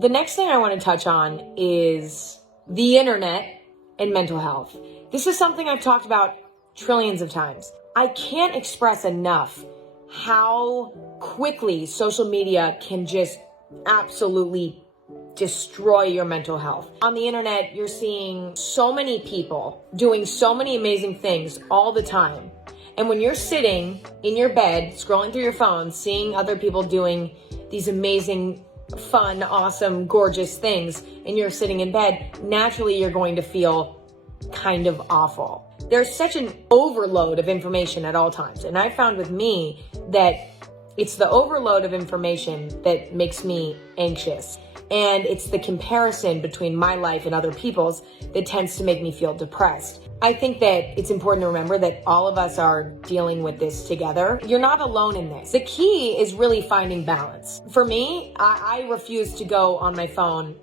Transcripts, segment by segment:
The next thing I want to touch on is the internet and mental health. This is something I've talked about trillions of times. I can't express enough how quickly social media can just absolutely destroy your mental health. On the internet, you're seeing so many people doing so many amazing things all the time. And when you're sitting in your bed, scrolling through your phone, seeing other people doing these amazing, fun, awesome, gorgeous things, and you're sitting in bed, naturally you're going to feel kind of awful. There's such an overload of information at all times. And I found with me that it's the overload of information that makes me anxious. And it's the comparison between my life and other people's that tends to make me feel depressed. I think that it's important to remember that all of us are dealing with this together. You're not alone in this. The key is really finding balance. For me, I refuse to go on my phone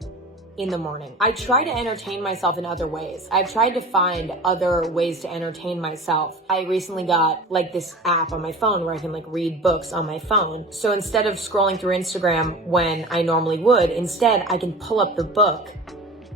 in the morning. I try to entertain myself in other ways. I've tried to find other ways to entertain myself. I recently got like this app on my phone where I can like read books on my phone. So instead of scrolling through Instagram when I normally would, instead I can pull up the book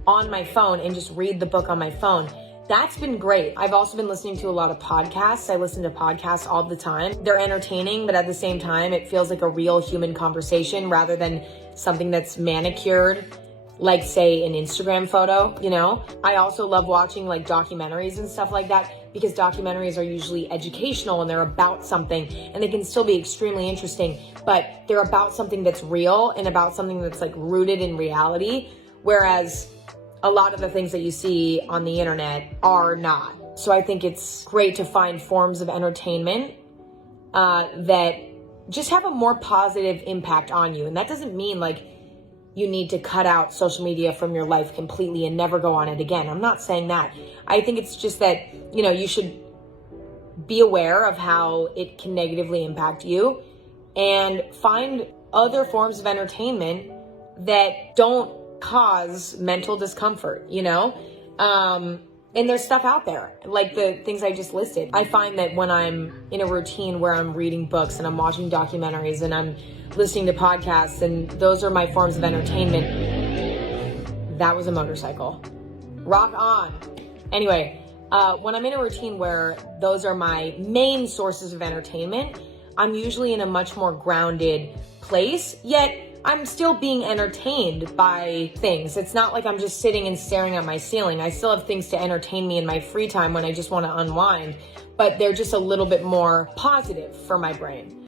on my phone and just read the book on my phone. That's been great. I've also been listening to a lot of podcasts. I listen to podcasts all the time. They're entertaining, but at the same time, it feels like a real human conversation rather than something that's manicured, like say an Instagram photo, you know? I also love watching like documentaries and stuff like that because documentaries are usually educational and they're about something and they can still be extremely interesting, but they're about something that's real and about something that's like rooted in reality. Whereas a lot of the things that you see on the internet are not. So I think it's great to find forms of entertainment that just have a more positive impact on you. And that doesn't mean like you need to cut out social media from your life completely and never go on it again. I'm not saying that. I think it's just that, you know, you should be aware of how it can negatively impact you and find other forms of entertainment that don't cause mental discomfort, you know? And there's stuff out there, like the things I just listed. I find that when I'm in a routine where I'm reading books and I'm watching documentaries and I'm listening to podcasts and those are my forms of entertainment. That was a motorcycle. Rock on. Anyway, when I'm in a routine where those are my main sources of entertainment, I'm usually in a much more grounded place, yet I'm still being entertained by things. It's not like I'm just sitting and staring at my ceiling. I still have things to entertain me in my free time when I just want to unwind, but they're just a little bit more positive for my brain.